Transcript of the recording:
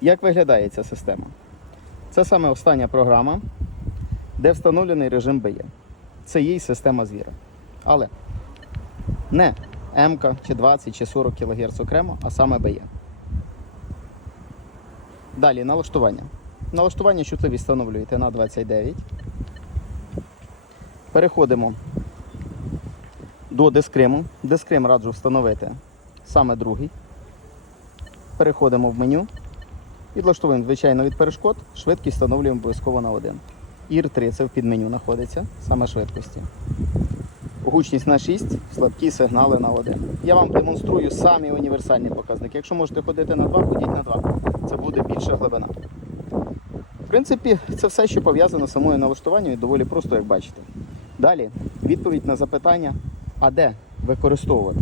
Як виглядає ця система? Це саме остання програма, де встановлений режим БЕ. Це її система звіра. Але не М чи 20 чи 40 кГц окремо, а саме БЕ. Далі налаштування. Налаштування чутливість встановлюєте на 29. Переходимо до дискриму. Дискрим раджу встановити саме другий. Переходимо в меню. Підлаштовуємо, звичайно, від перешкод. Швидкість встановлюємо обов'язково на 1. ір 3 це в підменю знаходиться, саме швидкості. Гучність на 6, слабкі сигнали на 1. Я вам демонструю самі універсальні показники. Якщо можете ходити на 2, ходіть на 2. Це буде більша глибина. В принципі, це все, що пов'язано з самою налаштуванням, і доволі просто, як бачите. Далі відповідь на запитання, а де використовувати